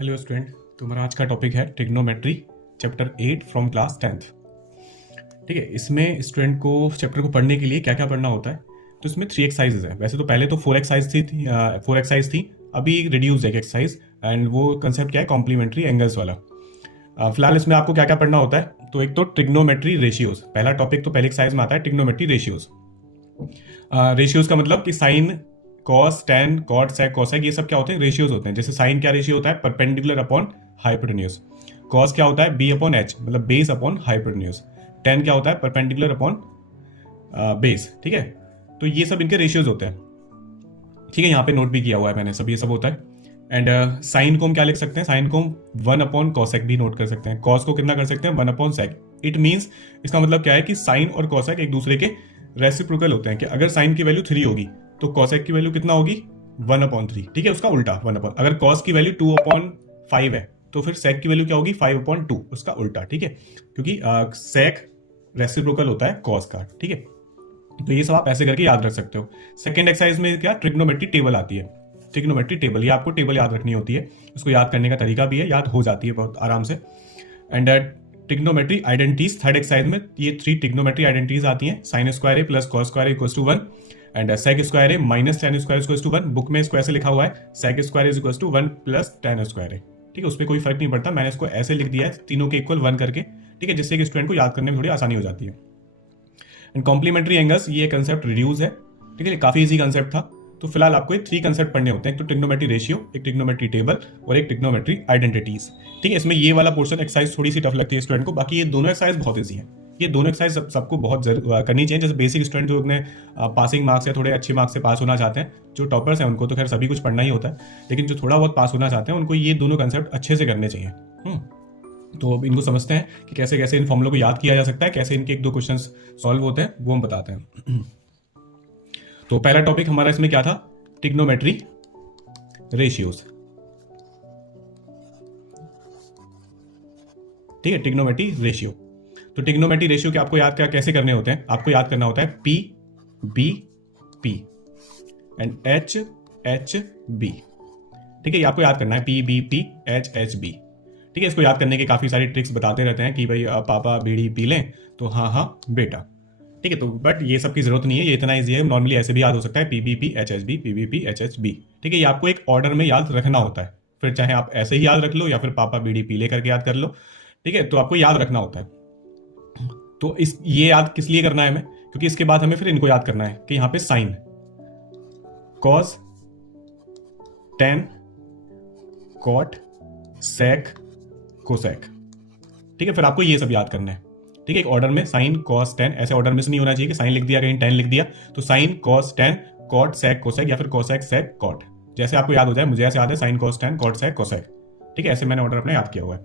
Hello student, तुम्हारा आज का टॉपिक है trigonometry chapter 8 from class 10th। ठीक है, इसमें स्टूडेंट को चैप्टर को पढ़ने के लिए क्या क्या पढ़ना होता है। तो इसमें 3 एक्सरसाइजेज है। वैसे तो पहले तो 4 एक्सरसाइज थी, अभी रिड्यूस है एक्सरसाइज। एंड वो कंसेप्ट क्या है, कॉम्प्लीमेंट्री एंगल्स वाला। फिलहाल इसमें आपको क्या क्या पढ़ना होता है। तो एक तो ट्रिग्नोमेट्री रेशियोज, पहला टॉपिक तो पहले एक्सरसाइज में आता है ट्रिग्नोमेट्री रेशियोज। रेशियोज का मतलब कि sign, cos, ten, cot, sec, cosec, ये सब क्या होते हैं, रेशियोज होते हैं। जैसे साइन क्या रेशियो होता है, परपेंडिकुलर अपॉन हाइपोटेन्यूज। कॉस क्या होता है, बी अपॉन एच, मतलब बेस अपॉन हाइपोटेन्यूज। टेन क्या होता है, परपेंडिकुलर अपॉन बेस। ठीक है, तो ये सब इनके रेशियोज होते हैं। ठीक है, यहाँ पे नोट भी किया हुआ है मैंने, सब ये सब होता है। एंड साइन को हम क्या लिख सकते हैं, साइन को हम 1 अपॉन कॉसेक भी नोट कर सकते हैं। कॉस को कितना कर सकते हैं, 1 अपॉन सेक। इट मीन्स, इसका मतलब क्या है कि साइन और कॉसेक एक दूसरे के रेसिप्रोकल होते हैं। कि अगर साइन की वैल्यू 3 होगी तो कॉसेक की वैल्यू कितना होगी, 1 अपॉन 3। ठीक है, उसका उल्टा 1 अपॉन। अगर कॉस की वैल्यू 2 अपॉन 5 है तो फिर सेक की वैल्यू क्या होगी, 5 अपॉन 2, उसका उल्टा। ठीक है, क्योंकि सेक रेसिप्रोकल होता है कॉस का। ठीक है, तो ये सब आप ऐसे करके याद रख सकते हो। सेकेंड एक्सरसाइज में क्या, ट्रिग्नोमेट्री टेबल आती है। ट्रिग्नोमेट्री टेबल, ये आपको टेबल याद रखनी होती है। उसको याद करने का तरीका भी है, याद हो जाती है बहुत आराम से। And trigonometry identities, third exercise में ये 3 ट्रिग्नोमेट्री आइडेंटिटीज आती हैं। Sine square A plus cos square equals to 1 and sec square A minus tan square equals to 1। Book में इसको ऐसे लिखा हुआ है, sec square is equals to 1 plus tan square A. ठीक है, उसमें कोई फर्क नहीं पड़ता, मैंने इसको ऐसे लिख दिया है, तीनों के इक्वल 1 करके। ठीक है, जिससे कि स्टूडेंट को याद करने में थोड़ी आसानी हो जाती है। एंड कॉम्प्लीमेंट्री एंगल्स, ये कंसेप्ट रिड्यूस है। ठीक है, काफी इजी कंसेप्ट था। तो फिलहाल आपको ये 3 कंसेप्ट पढ़ने होते हैं, एक तो ट्रिग्नोमेट्री रेशियो, एक ट्रिग्नोमेट्री टेबल और एक ट्रिग्नोमेट्री आइडेंटिटीज। ठीक है, इसमें ये वाला पोर्शन एक्सरसाइज थोड़ी सी टफ लगती है स्टूडेंट को, बाकी ये दोनों एक्सरसाइज बहुत ईजी है। ये दोनों एक्सरसाइज सबको बहुत करनी चाहिए। जैसे बेसिक स्टूडेंट जो अपने पासिंग मार्क्स या थोड़े अच्छे मार्क्स से पास होना चाहते हैं, जो टॉपर्स हैं उनको तो खैर सभी कुछ पढ़ना ही होता है, लेकिन जो थोड़ा बहुत पास होना चाहते हैं उनको ये दोनों कंसेप्ट अच्छे से करने चाहिए। तो अब इनको समझते हैं कि कैसे कैसे इन फॉर्मूलों को याद किया जा सकता है, कैसे इनके 1-2 क्वेश्चन सॉल्व होते हैं, वो हम बताते हैं। तो पहला टॉपिक हमारा इसमें क्या था, ट्रिग्नोमेट्री रेशियोज। ठीक है, ट्रिग्नोमेट्री रेशियो। तो ट्रिग्नोमेट्री रेशियो के आपको याद क्या कैसे करने होते हैं, आपको याद करना होता है P B P and H H B. ठीक है, ये आपको याद करना है, P B P H H B. ठीक है, इसको याद करने के काफी सारी ट्रिक्स बताते रहते हैं कि भाई पापा बीड़ी पी लें तो हाँ हाँ बेटा। ठीक है, तो बट ये सब की जरूरत नहीं है, ये इतना ईजी है, नॉर्मली ऐसे भी याद हो सकता है, P B P H H B, P B P H H B. ठीक है, ये आपको एक ऑर्डर में याद रखना होता है, फिर चाहे आप ऐसे ही याद रख लो या फिर पापा बीड़ी पी ले करके याद कर लो। ठीक है, तो आपको याद रखना होता है। तो ये याद किस लिए करना है हमें, क्योंकि इसके बाद हमें फिर इनको याद करना है कि यहां पे sign, cos, ten, cot, sec, cosec. ठीक है, फिर आपको ये सब याद करना है। ठीक है, एक ऑर्डर में साइन, कॉस, टेन, ऐसे ऑर्डर में से नहीं होना चाहिए कि साइन लिख दिया कहीं टेन लिख दिया। तो sign, cos, ten, cot, sec, cosec, या फिर कोसेक, सेक, कॉट, जैसे आपको याद हो जाए। मुझे ऐसे याद है, sign, cos, ten, cot, sec, cosec. ठीक है, ऐसे मैंने ऑर्डर अपना याद किया हुआ है।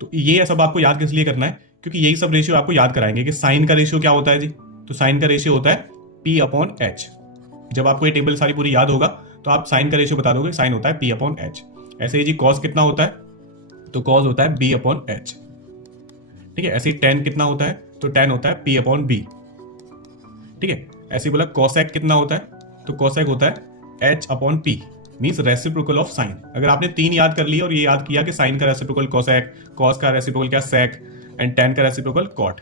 तो ये सब आपको याद किस लिए करना है, क्योंकि यही सब रेशियो आपको याद कराएंगे कि साइन का रेशियो क्या होता है जी। तो साइन का रेशियो होता है पी अपॉन एच। जब आपको ये टेबल सारी पूरी याद होगा तो आप साइन का रेशियो बता दोगे, साइन होता है पी अपॉन एच। ऐसे ही जी कॉस कितना होता है, तो कॉस होता है बी अपॉन एच। ठीक है, ऐसे ही टेन कितना होता है, तो टेन होता है पी अपॉन बी। ठीक है, ऐसे बोला कॉसेक कितना होता है, तो कॉसेक होता है H upon P, means reciprocal of sine. अगर आपने 3 याद कर लिया और ये याद किया कि साइन का रेसिप्रोकल कॉसेक, कॉस का रेसिप्रोकल क्या सेक एंड टेन का रेसिप्रोकल कॉट।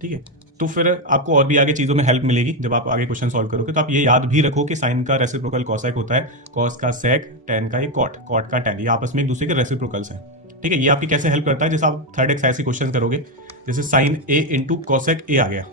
ठीक है, तो फिर आपको और भी आगे चीजों में हेल्प मिलेगी जब आप आगे क्वेश्चन सॉल्व करोगे। तो आप ये याद भी रखो कि साइन का रेसिप्रोकल कॉसेक होता है, कॉस का सेक, टेन का ये कॉट, कॉट का टेन, ये आपस में एक दूसरे के रेसिप्रोकल्स हैं। ठीक है, ये आपकी कैसे हेल्प करता है, जैसे आप थर्ड एक्सरसाइज के क्वेश्चन करोगे, जैसे sine A into cosec A आ गया।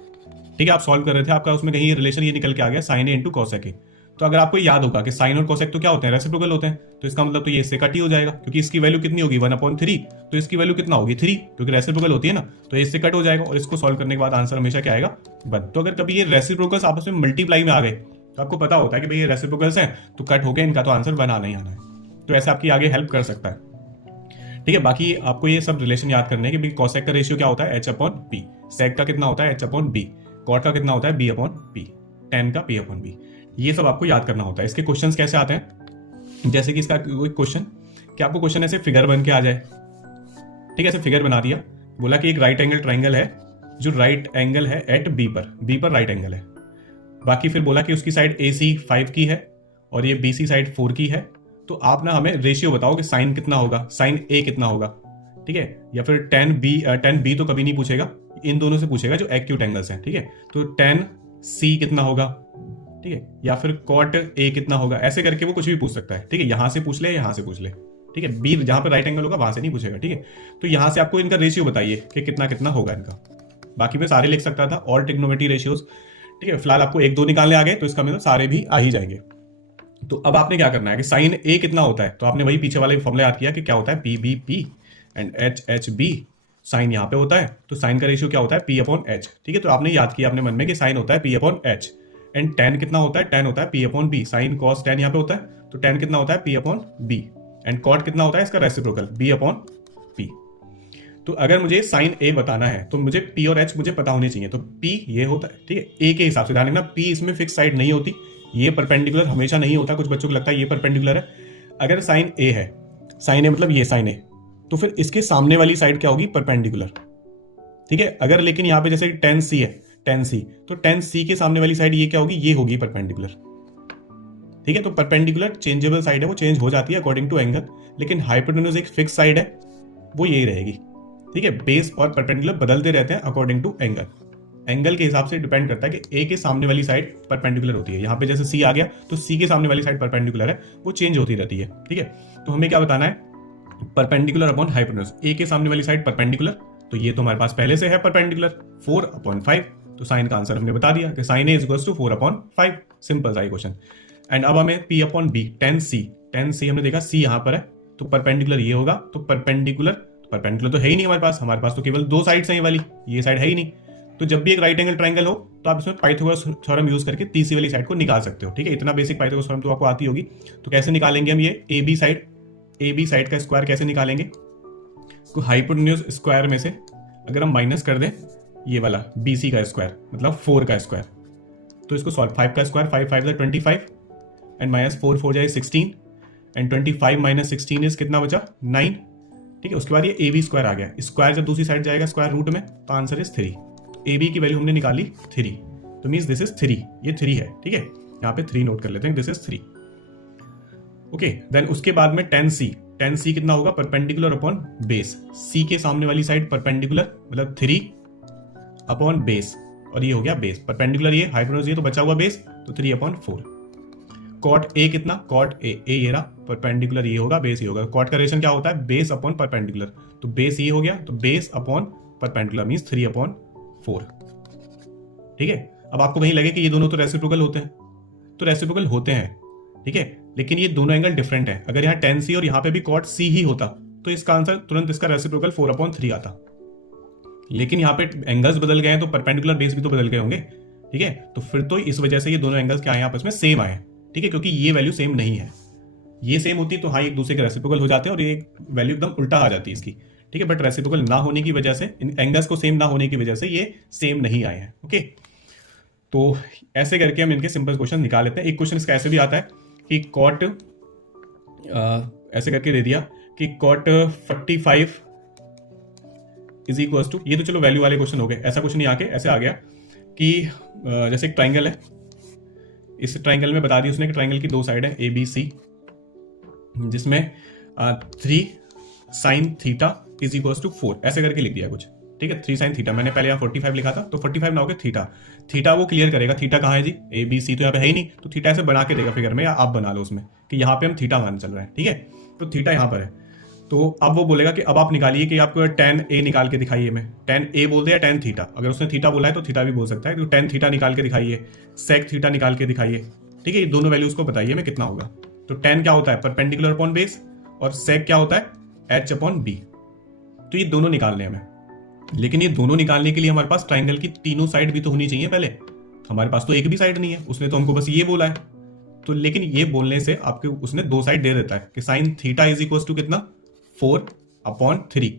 ठीक है, आप सॉल्व कर रहे थे, आपका उसमें कहीं रिलेशन ये निकल के आ गया, sine A into cosec A. तो अगर आपको याद होगा कि साइन और कोसेक तो क्या होते हैं, रेसिप्रोकल होते हैं, तो इसका मतलब तो ये इससे कट ही हो जाएगा, क्योंकि इसकी वैल्यू कितनी होगी 1/3, तो इसकी वैल्यू कितना होगी 3, क्योंकि रेसिप्रोकल होती है ना, तो इससे कट हो जाएगा। और इसको सॉल्व करने के बाद आंसर हमेशा क्या आएगा, 1। तो अगर कभी ये रेसिप्रोकल्स आपस में मल्टीप्लाई में आ गए तो आपको पता होता है कि भाई ये रेसिप्रोकल्स हैं, तो कट होकर इनका तो आंसर 1 आना ही आना है। तो ऐसे आपकी आगे हेल्प कर सकता है। ठीक है, बाकी आपको ये सब रिलेशन याद करने हैं कि कॉसेक का रेशियो क्या होता है, एच अपॉन पी, सेक का कितना होता है, एच अपॉन बी, कॉट का कितना होता है, बी अपॉन पी, टेन का पी अपॉन बी। ये सब आपको याद करना होता है। इसके क्वेश्चंस कैसे आते हैं, जैसे कि इसका क्वेश्चन कि आपको क्वेश्चन ऐसे फिगर बन के आ जाए। ठीक है, ऐसे फिगर बना दिया, बोला कि एक राइट एंगल ट्राइंगल है, जो राइट एंगल है एट बी पर राइट एंगल है। बाकी फिर बोला कि उसकी साइड AC 5 की है और ये BC साइड 4 की है तो आप ना हमें रेशियो बताओ कि साइन कितना होगा, साइन ए कितना होगा, ठीक है, या फिर टेन बी तो कभी नहीं पूछेगा, इन दोनों से पूछेगा जो एक्यूट एंगल्स हैं, ठीक है। तो टेन सी कितना होगा, ठीक है, या फिर कॉट ए कितना होगा, ऐसे करके वो कुछ भी पूछ सकता है, ठीक है। यहां से पूछ ले, यहां से पूछ ले, ठीक है, बी जहां पर राइट एंगल होगा वहां से नहीं पूछेगा, ठीक है। तो यहां से आपको इनका रेशियो बताइए कि कितना कितना होगा इनका। बाकी मैं सारे लिख सकता था, ऑल ट्रिग्नोमेट्री रेशियोज, ठीक है। फिलहाल आपको एक दो निकालने आ गए तो इसका मतलब सारे भी आ ही जाएंगे। तो अब आपने क्या करना है कि साइन ए कितना होता है, तो आपने वही पीछे वाले फॉर्मूला याद किया कि क्या होता है, P B P and H H B. Sine यहाँ पे होता है तो साइन का रेशियो क्या होता है, पी अपॉन एच, ठीक है। तो आपने याद किया अपने मन में कि साइन होता है P upon H, and tan कितना होता है, टेन होता है P upon B. Sine cos tan यहाँ पे होता है तो टेन कितना होता है, P upon B, and cot कितना होता है इसका रेसिप्रोकल, बी अपॉन पी। तो अगर मुझे साइन ए बताना है तो मुझे पी और एच मुझे पता होने चाहिए। तो पी ये होता है, ठीक है, ए के हिसाब से ध्यान रखना, पी इसमें फिक्स साइड नहीं होती, ये परपेंडिकुलर हमेशा नहीं होता, कुछ बच्चों को लगता है ये परपेंडिकुलर है। अगर साइन ए है, साइन ए मतलब ये साइन ए, तो फिर इसके सामने वाली साइड क्या होगी, परपेंडिकुलर, ठीक है। अगर लेकिन यहाँ पे जैसे टेन सी है, टेन सी, तो टेन सी के सामने वाली साइड ये क्या होगी, ये होगी परपेंडिकुलर, ठीक है। तो परपेंडिकुलर चेंजेबल साइड है, वो चेंज हो जाती है अकॉर्डिंग टू एंगल, लेकिन हाइपोटेन्यूज एक फिक्स साइड है, वो यही रहेगी, ठीक है। बेस और परपेंडिकुलर बदलते रहते हैं अकॉर्डिंग टू एंगल, एंगल के हिसाब से डिपेंड करता है कि ए के सामने वाली साइड परपेंडिकुलर होती है। यहाँ पे जैसे सी आ गया तो सी के सामने वाली साइड परपेंडिकुलर है, वो चेंज होती रहती है, ठीक है। तो हमें क्या बताना है, परपेंडिकुलर अपॉन हाइपोटेन्यूज, ए के सामने वाली साइड परपेंडिकुलर, तो ये तो हमारे पास पहले से है परपेंडिकुलर, 4 अपॉन 5। तो साइन का आंसर हमने बता दिया कि sine A is equals to 4 upon 5, simple सा क्वेश्चन। एंड अब हमें P upon B, tan C हमने देखा सी यहाँ पर है तो परपेंडिकुलर ये होगा, तो परपेंडिकुलर तो है ही नहीं हमारे पास तो केवल दो साइड्स हैं, ये वाली, ये साइड है ही नहीं। तो जब भी एक राइट एंगल ट्रायंगल हो तो आप इसमें पाइथागोरस थ्योरम यूज करके तीसरी वाली साइड को निकाल सकते हो, ठीक है। इतना बेसिक पाइथागोरस थ्योरम तो आपको आती होगी। तो कैसे निकालेंगे हम ये ए बी साइड का स्क्वायर कैसे निकालेंगे, तो हाइपोटेन्यूज स्क्वायर में से अगर हम माइनस कर दें ये वाला बी सी का स्क्वायर मतलब 4 का स्क्वायर, तो इसको सॉल्व, 5 का स्क्वायर 5 5 25 एंड माइनस 4 4 जाए 16 एंड 25 माइनस 16 इज कितना बचा 9, ठीक है। उसके बाद ये ए बी स्क्वायर आ गया, स्क्वायर जब दूसरी साइड जाएगा स्क्वायर रूट में तो आंसर इज 3। ए बी की वैल्यू हमने निकाली 3, तो मीन्स दिस इज 3, ये 3 है, ठीक है। यहाँ पे 3 नोट कर लेते हैं, दिस इज 3, ओके। देन उसके बाद में 10c कितना होगा, परपेंडिकुलर अपॉन बेस, सी के सामने वाली साइड परपेंडिकुलर मतलब 3 अपॉन बेस, और ये हो गया बेस, परपेंडिकुलर ये, हाइपोटेन्यूज ये, तो बचा हुआ बेस, तो 3 अपॉन 4। कॉट ए कितना, कॉट ए ये रहा, परपेंडिकुलर ये होगा, बेस ये होगा। कॉट का रिलेशन क्या होता है, बेस अपॉन परपेंडिकुलर, तो बेस ये हो गया, तो base upon perpendicular means 3 upon 4, ठीक है। अब आपको वही लगे कि ये दोनों तो रेसिप्रोकल होते हैं, तो रेसिप्रोकल होते हैं, ठीक है, लेकिन ये दोनों एंगल डिफरेंट है। अगर यहाँ टेन सी और यहाँ पे भी कॉट सी ही होता तो इसका आंसर तुरंत इसका रेसिप्रोकल 4 अपॉन 3 आता, लेकिन यहाँ पे एंगल्स बदल गए हैं तो परपेंडिकुलर बेस भी तो बदल गए होंगे, ठीक है। तो फिर तो इस वजह से ये दोनों एंगल्स क्या आए आपस में, सेम आए, ठीक है, क्योंकि ये वैल्यू सेम नहीं है। ये सेम होती तो हाँ एक दूसरे के रेसिप्रोकल हो जाते हैं और ये वैल्यू एकदम उल्टा आ जाती है इसकी, ठीक है। बट रेसिप्रोकल ना होने की वजह से, इन एंगल्स को सेम ना होने की वजह से ये सेम नहीं आए हैं, ओके। तो ऐसे करके हम इनके सिंपल क्वेश्चन निकाल लेते हैं। एक क्वेश्चन इसका ऐसे भी आता है कि कॉट ऐसे करके दे दिया कि कॉट 45 इज इक्वल्स टू, ये तो चलो वैल्यू वाले क्वेश्चन हो गए। ऐसा क्वेश्चन नहीं आके ऐसे आ गया कि जैसे एक ट्राइंगल है, इस ट्राइंगल में बता दिया उसने कि ट्राइंगल की दो साइड है ए बी सी, जिसमें 3 sine theta is equals to 4, ऐसे करके लिख दिया कुछ, ठीक है। 3 साइन थीटा, मैंने पहले यहाँ 45 लिखा था तो 45 ना होकर थीटा वो क्लियर करेगा। थीटा कहाँ है जी, ए बी सी तो यहाँ पे है ही नहीं, तो थीटा ऐसे बना के देगा फिगर में, या आप बना लो उसमें कि यहाँ पे हम थीटा मान चल रहे हैं, ठीक है। तो थीटा यहाँ पर है, तो अब वो बोलेगा कि अब आप निकालिए कि आपको tan a निकाल के दिखाइए। में tan a बोल दे या tan थीटा, अगर उसने थीटा बोला है तो थीटा भी बोल सकता है, तो tan थीटा निकाल के दिखाइए, sec थीटा निकाल के दिखाइए, ठीक है। ये दोनों वैल्यूज को बताइए में कितना होगा। तो tan क्या होता है, परपेंडिकुलर अपॉन बेस, और sec क्या होता है, h अपॉन b। तो ये दोनों निकालने हमें, लेकिन ये दोनों निकालने के लिए हमारे पास ट्राइंगल की तीनों साइड भी तो होनी चाहिए पहले। हमारे पास तो एक भी साइड नहीं है, उसने तो हमको बस ये बोला है। तो लेकिन ये बोलने से आपके उसने दो साइड दे देता है कि sine theta is equal to कितना, 4 अपॉन 3।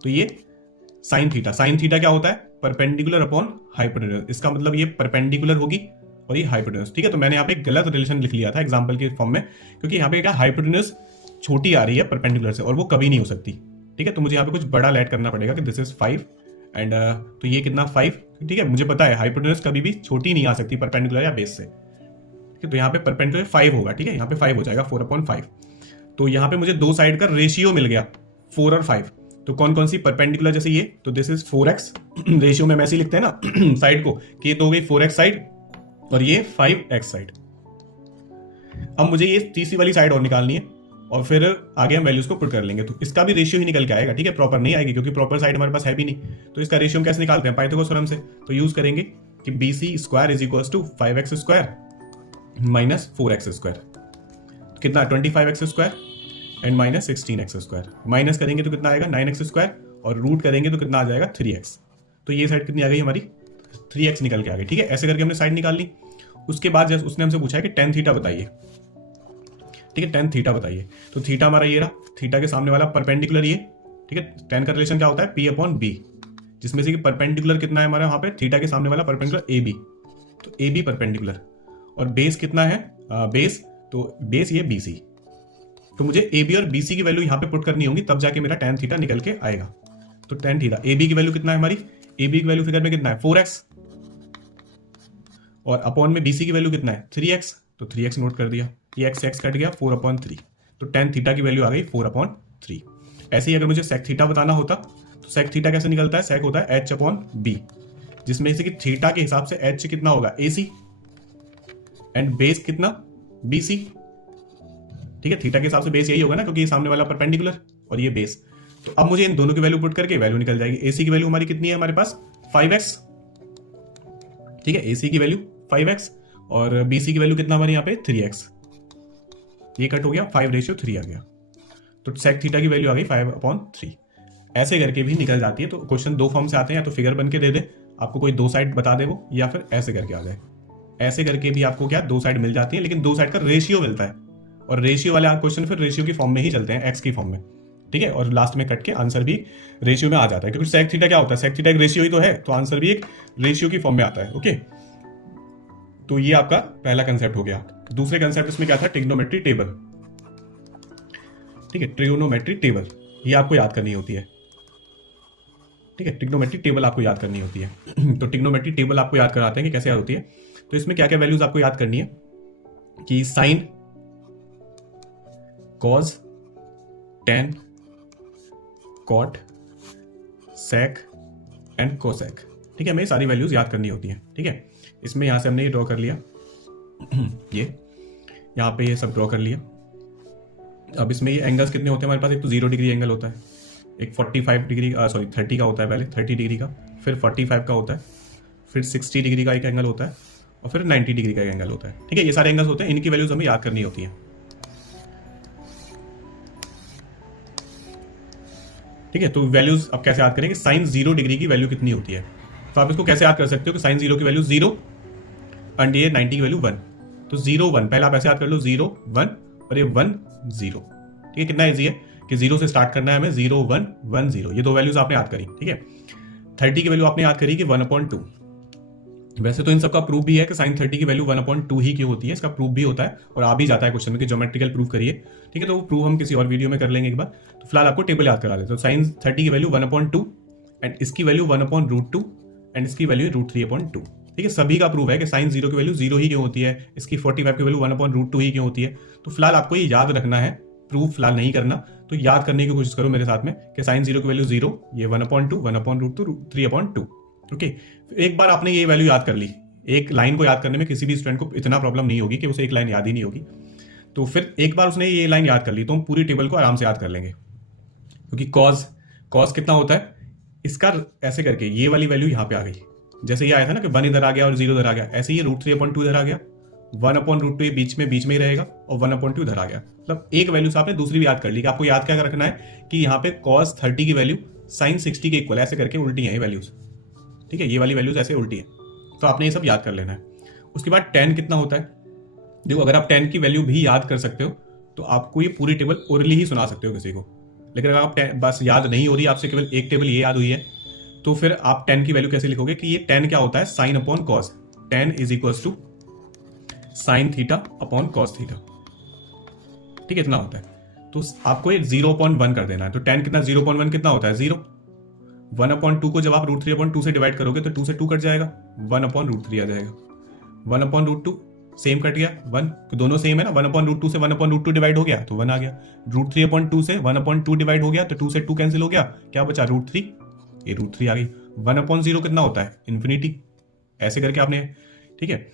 तो ये साइन थीटा क्या होता है, परपेंडिकुलर अपॉन हाइपोटेन्यूज। इसका मतलब ये परपेंडिकुलर होगी और ये हाइपोटेन्यूज, ठीक है। तो मैंने यहाँ पे एक गलत रिलेशन लिख लिया था एग्जाम्पल के फॉर्म में, क्योंकि यहाँ पे क्या हाइपोटेन्यूज छोटी आ रही है परपेंडिकुलर से और वो कभी नहीं हो सकती, ठीक है। तो मुझे यहाँ पे कुछ बड़ा ऐड करना पड़ेगा कि दिस इज 5 एंड तो ये कितना 5, ठीक है। मुझे पता है हाइपोटेन्यूज कभी भी छोटी नहीं आ सकती परपेंडिकुलर या बेस से, है, तो यहाँ पे परपेंडिकुलर 5 होगा, ठीक है, यहाँ पे 5 हो जाएगा 4/5। तो यहाँ पे मुझे दो साइड का रेशियो मिल गया 4 और 5। तो कौन कौन सी परपेंडिकुलर, जैसे ये, तो दिस इज 4x रेशियो में ऐसे लिखते हैं ना साइड को कि ये तो हो गई 4x साइड और ये 5x साइड। अब मुझे ये तीसरी वाली साइड और निकालनी है और फिर आगे हम वैल्यूज को पुट कर लेंगे, तो इसका भी रेशियो ही निकल के आएगा, ठीक है, प्रॉपर नहीं आएगी क्योंकि प्रॉपर साइड हमारे पास है भी नहीं। तो इसका रेशियो हम कैसे निकालते हैं, पाइथागोरस थ्योरम से। तो यूज करेंगे कि BC square is equal to 5x square minus 4x square, कितना 25x square and minus 16x square. Minus करेंगे तो कितना आएगा 9x स्क्वायर और रूट करेंगे तो कितना आ जाएगा 3x। तो ये साइड कितनी आ गई हमारी 3x निकल के आ गई, ठीक है। ऐसे करके हमने साइड निकाल ली। उसके बाद जब उसने हमसे पूछा है कि tan थीटा बताइए, ठीक है, tan थीटा बताइए। तो थीटा हमारा ये रहा, थीटा के सामने वाला परपेंडिकुलर ये, ठीक है। tan का रिलेशन क्या होता है P/B, जिसमें से कि परपेंडिकुलर कितना है हमारा वहां पे थीटा के सामने वाला परपेंडिकुलर AB, तो AB परपेंडिकुलर। और बेस कितना है बेस, तो बेस ये BC। तो मुझे AB और BC की वैल्यू यहाँ पे पुट करनी होगी, तब जाके मेरा tan थीटा निकल के आएगा। तो tan थीटा AB की वैल्यू कितना है हमारी, AB की वैल्यू फिगर में कितना है 4x और अपॉन में BC की वैल्यू कितना है 3x, तो 3x नोट कर दिया, ये x कट गया 4/3। तो tan थीटा की वैल्यू आ गई 4/3। ऐसे ही अगर मुझे sec थीटा बताना होता तो sec थीटा कैसे निकलता है, sec होता है h/b, जिसमें से कि थीटा के हिसाब से h कितना होगा AC एंड बेस कितना BC, ठीक है। थीटा के हिसाब से बेस यही होगा ना, क्योंकि ये सामने वाला परपेंडिकुलर और ये बेस। तो अब मुझे इन दोनों की वैल्यू पुट करके वैल्यू निकल जाएगी। AC की वैल्यू हमारी कितनी है हमारे पास 5x, ठीक है, AC की वैल्यू 5x और BC की वैल्यू कितना हमारे यहाँ पे 3x। ये कट हो गया 5:3 आ गया, तो sec थीटा की वैल्यू आ गई 5/3। ऐसे करके भी निकल जाती है। तो क्वेश्चन दो फॉर्म से आते हैं, या तो फिगर बन के दे दे आपको, कोई दो साइड बता दे वो, या फिर ऐसे करके आ जाए। ऐसे करके भी आपको क्या दो साइड मिल जाती है, लेकिन दो साइड का रेशियो मिलता है, और रेशियो वाले क्वेश्चन फिर रेशियो की फॉर्म में ही चलते हैं, एक्स की फॉर्म में, ठीक है। और लास्ट में कट के आंसर भी रेशियो में आ जाता है, क्योंकि sec थीटा क्या होता है, sec थीटा एक रेशियो ही तो है, तो आंसर भी एक रेशियो की फॉर्म में आता है। ओके, तो ये आपका पहला कंसेप्ट हो गया। दूसरे कंसेप्ट इसमें क्या था, ट्रिग्नोमेट्री टेबल, ठीक है, ट्रिग्नोमेट्री टेबल ये आपको याद करनी होती है, ठीक है, ट्रिग्नोमेट्री टेबल आपको याद करनी होती है। तो ट्रिग्नोमेट्री टेबल आपको याद कराते हैं कि कैसे याद होती है। तो इसमें क्या क्या वैल्यूज आपको याद करनी है कि sine, cos, tan, cot, sec and cosec, ठीक है, हमें सारी वैल्यूज याद करनी होती हैं, ठीक है। इसमें यहां से हमने ये ड्रॉ कर लिया ये यहां पे ये सब ड्रॉ कर लिया। अब इसमें ये एंगल्स कितने होते हैं हमारे पास, एक तो 0 डिग्री एंगल होता है, एक 45 डिग्री 30 का होता है, पहले 30 डिग्री का, फिर 45 का होता है, फिर 60 डिग्री का एक एंगल होता है, और फिर 90 डिग्री का एक एंगल होता है, ठीक है। ये सारे एंगल्स होते हैं, इनकी वैल्यूज हमें याद करनी होती है, ठीक है। तो वैल्यूज अब कैसे याद करेंगे, साइन 0 डिग्री की वैल्यू कितनी होती है, तो आप इसको कैसे याद कर सकते हो कि साइन 0 की वैल्यू 0 एंड ये 90 की वैल्यू 1, तो 0 1 पहले आप ऐसे याद कर लो 0 1 और ये 1 0, ठीक है। कितना ईजी है कि 0 से स्टार्ट करना है हमें, 0 1 1 0, ये दो वैल्यूज आपने याद करी, ठीक है। 30 की वैल्यू आपने याद करी कि 1/2। वैसे तो इन सबका प्रूफ भी है कि साइन 30 की वैल्यू 1/2 ही क्यों होती है, इसका प्रूफ भी होता है और आ भी जाता है क्वेश्चन में कि ज्योमेट्रिकल प्रूफ करिए, ठीक है। तो वो प्रूफ हम किसी और वीडियो में कर लेंगे एक बार। तो फिलहाल आपको टेबल याद करा देते तो साइन 30 की वैल्यू 1/2 एंड इसकी वैल्यू 1/√2 एंड इसकी वैल्यू √3/2, ठीक है। सभी का प्रूफ है कि साइन 0 की वैल्यू 0 ही क्यों होती है, इसकी 45 की वैल्यू 1/√2 ही क्यों होती है। तो फिलहाल आपको ये याद रखना है, प्रूफ फिलहाल नहीं करना, तो याद करने की कोशिश करो मेरे साथ में कि साइन 0 की वैल्यू 0, ये 1/2 1/√2 3/2, ओके। एक बार आपने ये वैल्यू याद कर ली, एक लाइन को याद करने में किसी भी स्टूडेंट को इतना प्रॉब्लम नहीं होगी कि उसे एक लाइन याद ही नहीं होगी। तो फिर एक बार उसने ये लाइन याद कर ली तो हम पूरी टेबल को आराम से याद कर लेंगे, क्योंकि कॉज कितना होता है इसका, ऐसे करके ये वाली वैल्यू यहाँ पे आ गई, जैसे ये आया था ना कि 1 इधर आ गया और 0 इधर आ गया, ऐसे ये √3/2 इधर आ गया, 1/√2 ये बीच में ही रहेगा और 1/2 इधर आ गया। मतलब एक वैल्यू से आपने दूसरी भी याद कर ली कि आपको याद क्या रखना है कि यहाँ पे cos 30 की वैल्यू sin 60 के इक्वल, ऐसे करके उल्टी है ये वैल्यूज, ठीक है, ये वाली वैल्यूज ऐसे उल्टी है, तो आपने ये सब याद कर लेना है। उसके बाद tan कितना होता है, देखो अगर आप tan की वैल्यू भी याद कर सकते हो तो आपको ये पूरी टेबल ओरली ही सुना सकते हो किसी को, लेकिन अगर आप बस याद नहीं हो रही, आपसे केवल एक टेबल ये याद हुई है, तो फिर आप tan की वैल्यू कैसे लिखोगे कि ये tan क्या होता है, sin/cos, tan is equal to sin θ/cos θ, ठीक है, इतना होता है। तो आपको ये 0.1 कर देना है, तो tan कितना 0.1 कितना होता है 0, 1/2 को जब आप √3/2 से डिवाइड करोगे तो 2 से 2 कट जाएगा, 1/√3 आ जाएगा, 1/√2 सेम कट गया 1, तो दोनों सेम है ना, 1/√2 से 1/√2 डिवाइड हो गया तो 1 आ गया, √3/2 से 1/2 डिवाइड हो गया तो 2 से 2 कैंसिल हो गया, क्या बचा √3, ये √3 आ गई। 1/0 कितना होता है, इन्फिनिटी, ऐसे करके आपने, ठीक है।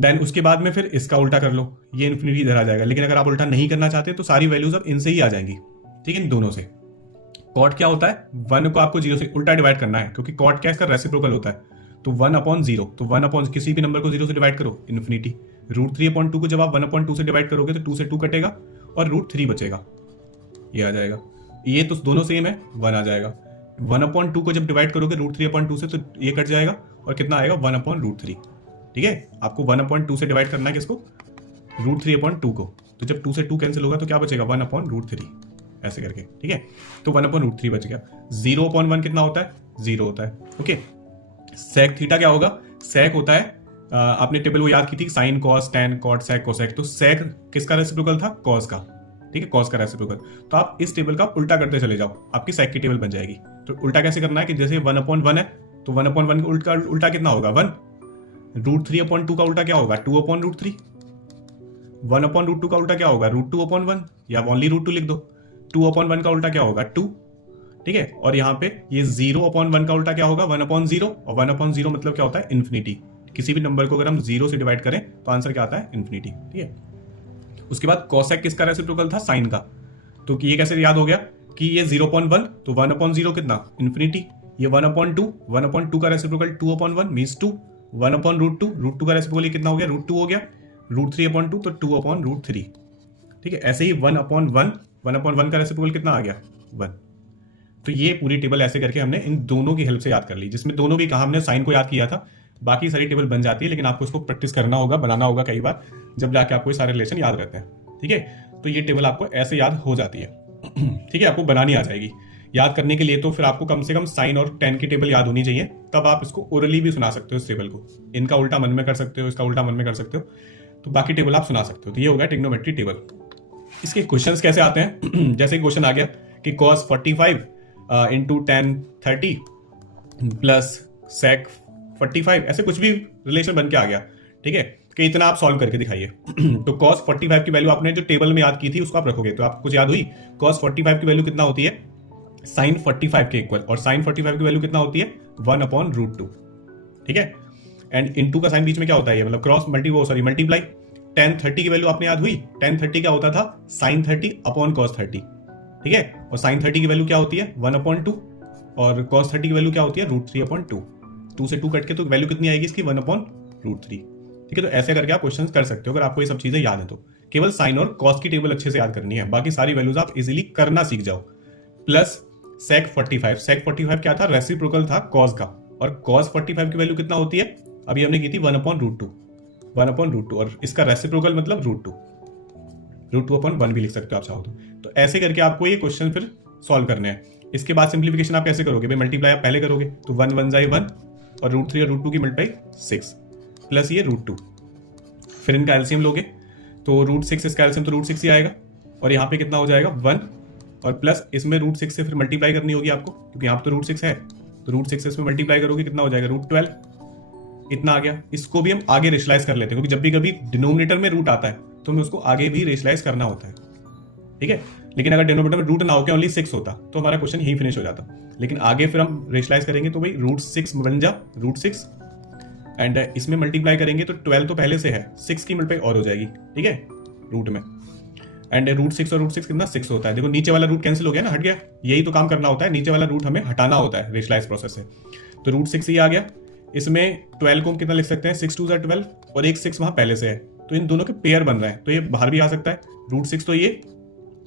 देन उसके बाद में फिर इसका उल्टा कर लो, ये इन्फिनिटी इधर आ जाएगा, लेकिन अगर आप उल्टा नहीं करना चाहते तो सारी वैल्यूज अब इनसे ही आ जाएंगी, ठीक है, इन दोनों से। कॉट क्या होता है, 1 को आपको 0 से उल्टा डिवाइड करना है, क्योंकि कॉट क्या इसका रेसिप्रोकल होता है, तो 1/0, तो 1 किसी भी नंबर को 0 से डिवाइड करो, इन्फिनिटी। √3/2 को जब आप 1/2 से डिवाइड करोगे तो 2 से 2 कटेगा और √3 बचेगा, ये आ जाएगा। ये तो दोनों सेम है, 1 आ जाएगा। 1/2 को जब डिवाइड करोगे √3/2 से तो ये कट जाएगा और कितना आएगा, 1/√3, ठीक है। आपको 1/2 से डिवाइड करना है किसको, √3/2 को, तो जब 2 से 2 कैंसिल होगा तो क्या बचेगा, 1/√3, ऐसे करके, ठीक है। तो 1/√3 बच गया। 0/1 कितना होता है, 0 होता है, ओके। सेक थीटा क्या होगा, सेक होता है, आपने टेबल वो याद की थी, sine cos tan cot sec cosec, तो सेक किसका रेसिप्रोकल था, कॉस का, ठीक है, कॉस का रेसिप्रोकल। तो आप इस टेबल का उल्टा करते चले जाओ, आपकी सेक की टेबल बन जाएगी। तो उल्टा कैसे करना है कि जैसे 1/1 है तो 1/1 का उल्टा कितना होगा, 1। √3/2 का उल्टा क्या होगा, 2/√3। 1/√2 का उल्टा क्या होगा, √2/1, या ओनली √2 लिख दो। 2/1 का उल्टा क्या होगा, 2, ठीक है। और यहाँ पे ये 0/1 का उल्टा क्या होगा, 1/0, और 1/0 मतलब क्या होता है, इन्फिनिटी। किसी भी नंबर को अगर हम 0 से डिवाइड करें तो आंसर क्या आता है, इन्फिनिटी, ठीक है। उसके बाद कोसेक किसका रेसिप्रोकल था, साइन का, तो ये कैसे याद हो गया कि ये 0/1, तो 1/0 कितना, इन्फिनिटी। ये 1/2 का रेसिप्रोकल 2/1 मींस 2, 1/√2 का रेसिप्रोकल कितना हो गया, √2 हो गया, √3/2 तो 2/√3, ठीक है। ऐसे ही 1/1 का रेसिप्रोकल कितना आ गया, 1। तो ये पूरी टेबल ऐसे करके हमने इन दोनों की हेल्प से याद कर ली, जिसमें दोनों भी कहा हमने साइन को याद किया था, बाकी सारी टेबल बन जाती है, लेकिन आपको इसको प्रैक्टिस करना होगा, बनाना होगा कई बार, जब जाके आपको ये सारे रिलेशन याद रहते हैं, ठीक है। तो ये टेबल आपको ऐसे याद हो जाती है, ठीक है, आपको बनानी आ जाएगी। याद करने के लिए तो फिर आपको कम से कम साइन और टेन की टेबल याद होनी चाहिए, तब आप इसको ओरली भी सुना सकते हो इस टेबल को, इनका उल्टा मन में कर सकते हो, इसका उल्टा मन में कर सकते हो, तो बाकी टेबल आप सुना सकते हो। तो ये हो गया ट्रिग्नोमेट्री टेबल। इसके क्वेश्चंस कैसे आते हैं, जैसे क्वेश्चन आ गया कि cos 45 into tan 30 plus sec 45, ऐसे कुछ भी रिलेशन बन के आ गया, ठीक है, कि इतना आप सॉल्व करके दिखाइए। तो cos 45 की वैल्यू आपने जो टेबल में याद की थी उसको आप रखोगे, तो आपको कुछ याद हुई, cos 45 की वैल्यू कितना होती है, sin 45 के इक्वल, और sin 45 की वैल्यू कितना होती है, 1/√2, ठीक है। एंड इनटू का साइन बीच में क्या होता है, मतलब क्रॉस मल्टीप्लाई। tan 30 की वैल्यू आपने याद हुई, tan 30 क्या होता था, sin 30/cos 30, ठीक है। और sin 30 की वैल्यू क्या होती है, 1/2, और cos 30 की वैल्यू क्या होती है, √3/2। 2 से 2 कट के तो वैल्यू कितनी आएगी इसकी, 1/√3, ठीक है। तो ऐसे करके आप क्वेश्चन कर सकते हो अगर आपको ये सब चीजें याद है तो। केवल साइन और कॉस की टेबल अच्छे से याद करनी है, बाकी सारी वैल्यूज आप इजीली करना सीख जाओ। प्लस sec 45 क्या था, रेसिप्रोकल था cos का, और cos 45 की वैल्यू कितना होती है, अभी हमने की थी 1/√2, और इसका रेसिप्रोकल मतलब √2 भी लिख सकते हो आप चाहो तो ऐसे करके आपको ये क्वेश्चन फिर सॉल्व करने हैं। इसके बाद सिंप्लीफिकेशन आप कैसे करोगे भाई, मल्टीप्लाई आप पहले करोगे तो 1 1 जाए 1, और √3 और √2 की मल्टीप्लाई 6 प्लस ये √2, फिर इनका एलसीएम लोगे तो √6, इसका एलसीएम तो √6 ही आएगा, और यहाँ पे कितना हो जाएगा 1, और प्लस इसमें √6 से फिर मल्टीप्लाई करनी होगी आपको, क्योंकि यहाँ पे तो √6 है, तो √6 से इसमें मल्टीप्लाई करोगे कितना हो जाएगा, √12, इतना आ गया। इसको भी हम आगे रेशलाइज कर लेते हैं, क्योंकि जब भी कभी डिनोमिनेटर में रूट आता है तो हमें उसको आगे भी रेशलाइज करना होता है, ठीक है। लेकिन अगर डिनोमिनेटर में रूट ना होकर ओनली 6 होता तो हमारा क्वेश्चन यही फिनिश हो जाता, लेकिन आगे फिर हम रेशलाइज करेंगे तो भाई √6 बन जा √6, एंड इसमें मल्टीप्लाई करेंगे तो 12 तो पहले से है, 6 की मल्टीप्लाई और हो जाएगी, ठीक है, रूट में। एंड √6 और √6 कितना 6 होता है, देखो नीचे वाला रूट कैंसिल हो गया ना, हट गया। यही तो काम करना होता है, नीचे वाला रूट हमें हटाना होता है रेशलाइज प्रोसेस से। तो √6 ही आ गया, इसमें 12 को हम कितना लिख सकते हैं, 6 2 12, और एक 6 वहां पहले से है, तो इन दोनों के पेयर बन रहे हैं, तो ये बाहर भी आ सकता है। √6 तो ये,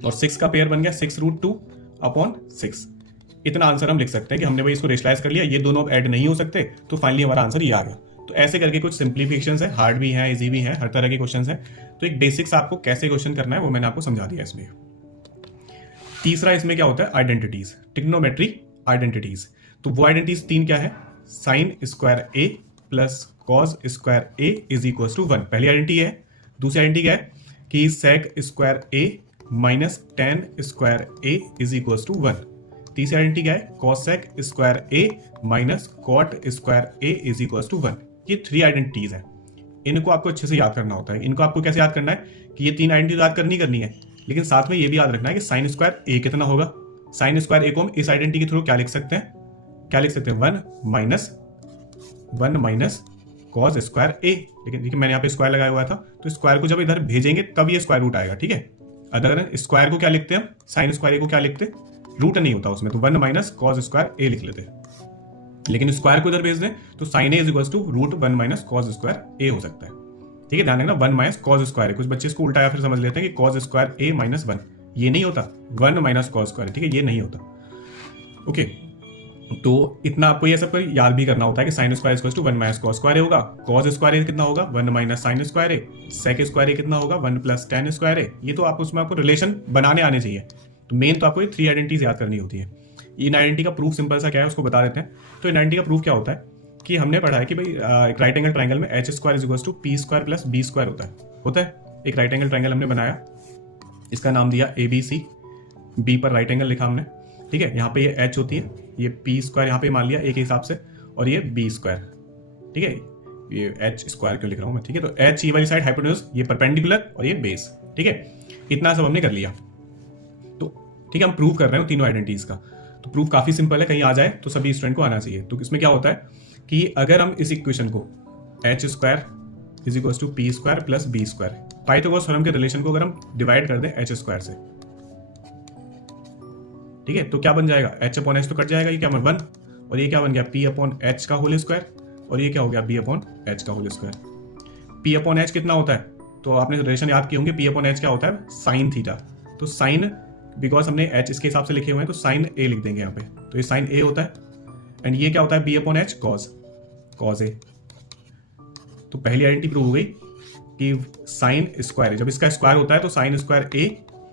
और 6 का पेयर बन गया 6√2/6। इतना आंसर हम लिख सकते हैं कि हमने भाई इसको रेशलाइज कर लिया, ये दोनों अब ऐड नहीं हो सकते, तो फाइनली हमारा आंसर ये आ गया। तो ऐसे करके कुछ सिंप्लीफिकेशंस है, हार्ड भी है, इजी भी है, हर तरह के क्वेश्चंस है। तो एक बेसिक्स आपको कैसे क्वेश्चन करना है वो मैंने आपको समझा दिया इसमें। तीसरा इसमें क्या होता है, आइडेंटिटीज, ट्रिग्नोमेट्री आइडेंटिटीज। तो वो आइडेंटिटीज 3 क्या है, sin square a plus cos square a is equal to 1, पहली आइडेंटिटी है। दूसरी आइडेंटिटी क्या है कि sec square a minus tan square a is equal to 1। तीसरी आइडेंटिटी क्या है, cosec square a minus cot square a is equal to 1। ये 3 आइडेंटिटीज हैं। इनको आपको अच्छे से याद करना होता है। इनको आपको कैसे याद करना है कि ये 3 आइडेंटिटी याद करनी है, लेकिन साथ में ये भी याद रखना है कि साइन स्क्वायर ए कितना होगा। साइन स्क्वायर ए को हम इस आइडेंटिटी के थ्रू क्या लिख सकते हैं, 1 माइनस कॉस स्क्वायर ए। लेकिन देखिए मैंने यहाँ पे स्क्वायर लगाया हुआ था, तो स्क्वायर को जब इधर भेजेंगे तब ये स्क्वायर रूट आएगा, ठीक है। अगर स्क्वायर को क्या लिखते हैं, साइन स्क्वायर ए को क्या लिखते, रूट नहीं होता उसमें, तो 1 माइनस कॉस स्क्वायर ए लिख लेते हैं। लेकिन स्क्वायर को इधर भेज दें तो sine A is equal to root 1 minus cos square A हो सकता है, ठीक है। ध्यान रखना 1 माइनस कॉस स्क्वायर है, कुछ बच्चे इसको उल्टा या फिर समझ लेते हैं कि कॉस स्क्वायर ए माइनस 1, ये नहीं होता, 1 माइनस कॉस स्क्वायर, ठीक है, ये नहीं होता। ओके, तो इतना आपको ये सब याद भी करना होता है कि sine square equal to 1 minus cos square A होगा, कॉस स्क्वायर ए कितना होगा 1 minus sine square A, sec square A कितना होगा 1 प्लस टेन स्क्वायर ए। ये तो आप उसमें आपको रिलेशन बनाने आने चाहिए। तो मेन तो आपको ये 3 आइडेंटिटीज याद करनी होती है। इन आइडेंटिटी का प्रूफ सिंपल सा क्या है उसको बता देते हैं। तो इन आइडेंटिटी का प्रूफ क्या होता है कि हमने पढ़ा है कि भाई एक राइट एंगल ट्राइंगल में H square is equal to P square plus B square होता है। एक राइट एंगल ट्राइंगल हमने बनाया, इसका नाम दिया ABC, बी पर राइट एंगल लिखा हमने, ठीक है। यहाँ पे ये एच होती है, ये पी स्क्वायर यहाँ पे मान लिया ए के हिसाब से, और ये बी स्क्वायर, ठीक है। ये एच स्क्वायर क्यों लिख रहा हूँ मैं, ठीक है। तो एच ये वाली साइड हाइपोटेन्यूज, ये परपेंडिकुलर और ये बेस, ठीक है। इतना सब हमने कर लिया। तो ठीक है, हम प्रूव कर रहे हैं तीनों आइडेंटिटीज का। तो प्रूफ काफी सिंपल है, कहीं आ जाए तो सभी स्टूडेंट को आना चाहिए। तो इसमें क्या होता है कि अगर हम इस इक्वेशन को H square is equal to P square plus B square, Pythagoras theorem के रिलेशन को अगर हम डिवाइड कर दें एच स्क्वायर से, ठीक है, तो क्या बन जाएगा, एच अपॉन एच तो कट जाएगा, ये क्या बन 1, और ये क्या बन गया पी अपॉन एच का होल स्क्वायर, और ये क्या हो गया बी अपॉन एच का whole square. P upon H कितना होता है, तो आपने रिलेशन याद किए होंगे, पी अपॉन एच क्या होता है साइन थीटा। तो साइन, बिकॉज हमने एच इसके हिसाब से लिखे हुए हैं तो साइन ए लिख देंगे यहाँ पे, तो ये साइन ए होता है। एंड ये क्या होता है B upon H cos A. तो पहली आइडेंटिटी प्रूव हो गई कि साइन स्क्वायर, जब इसका स्क्वायर होता है तो sine square A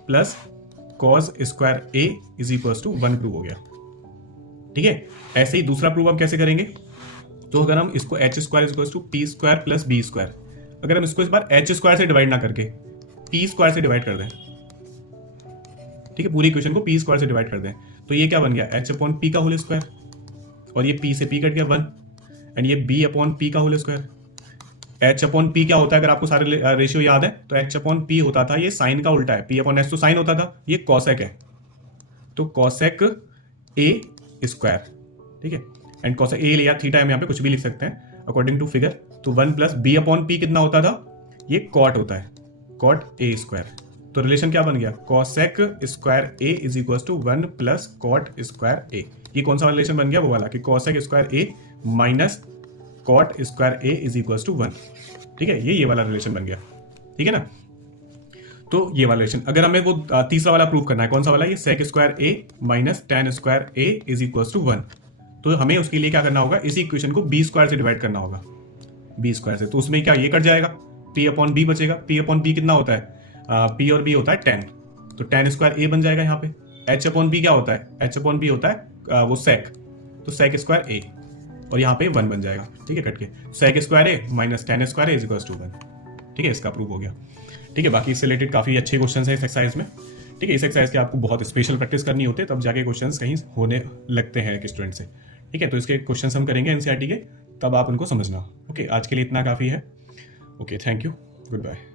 plus cos square A is equal to 1 prove हो गया, ठीक है। ऐसे ही दूसरा प्रूव हम कैसे करेंगे, तो अगर हम इसको H square is equal to P square plus B square, अगर हम इसको इस बार एच स्क्वायर से डिवाइड ना करके पी स्क्वायर से डिवाइड कर दें, ठीक है, पूरी इक्वेशन को पी स्क्वायर से डिवाइड कर दें, तो ये क्या बन गया एच अपॉन पी का होल स्क्वायर, और ये पी से पी कट गया 1, एंड ये बी अपॉन पी का whole square. H upon P क्या होता है, अगर आपको सारे रेशियो याद है तो एच अपॉन पी होता था, ये साइन का उल्टा है, पी अपॉन एच तो साइन होता था, ये कॉसेक है, तो कॉसेक ए स्क्वायर, ठीक है। एंड कॉसेक ए लिया, थीटा हम यहाँ पे कुछ भी लिख सकते हैं अकॉर्डिंग टू फिगर। तो 1 प्लस बी अपॉन पी कितना होता था, ये कॉट होता है, कॉट ए स्क्वायर। तो रिलेशन क्या बन गया, cosec square A is equal to 1 plus cot square A. ये कौन सा रिलेशन बन गया, वो वाला कि cosec square A minus cot square A is equal to 1, ठीक है। ये वाला रिलेशन बन गया, ठीक है ना। तो ये वाला रिलेशन, अगर हमें वो तीसरा वाला प्रूव करना है, कौन सा वाला, ये sec square A minus tan square A is equal to 1, तो हमें उसके लिए क्या करना होगा, इसी इक्वेशन को बी स्क्वायर से डिवाइड करना होगा, बी स्क्वायर से। तो उसमें क्या ये कट जाएगा, पी अपॉन बी बचेगा, पी अपॉन बी कितना होता है, पी और बी होता है 10, तो टेन स्क्वायर ए बन जाएगा यहाँ पे। एच अपॉन बी क्या होता है, एच अपॉन बी होता है वो सेक, तो सेक स्क्वायर ए, और यहाँ पे 1 बन जाएगा, ठीक है, कट के sec square A minus tan square A is equal to 1, ठीक है। इसका प्रूव हो गया, ठीक है। बाकी इससे रिलेटेड काफी अच्छे क्वेश्चन है इस एक्सरसाइज में, ठीक है। इस एक्सरसाइज के आपको बहुत स्पेशल प्रैक्टिस करनी होती है, तब जाके क्वेश्चन कहीं होने लगते हैं एक स्टूडेंट से, ठीक है। तो इसके क्वेश्चन हम करेंगे एनसीईआरटी के, तब आप उनको समझना। ओके, आज के लिए इतना काफी है। Okay, thank you, good bye.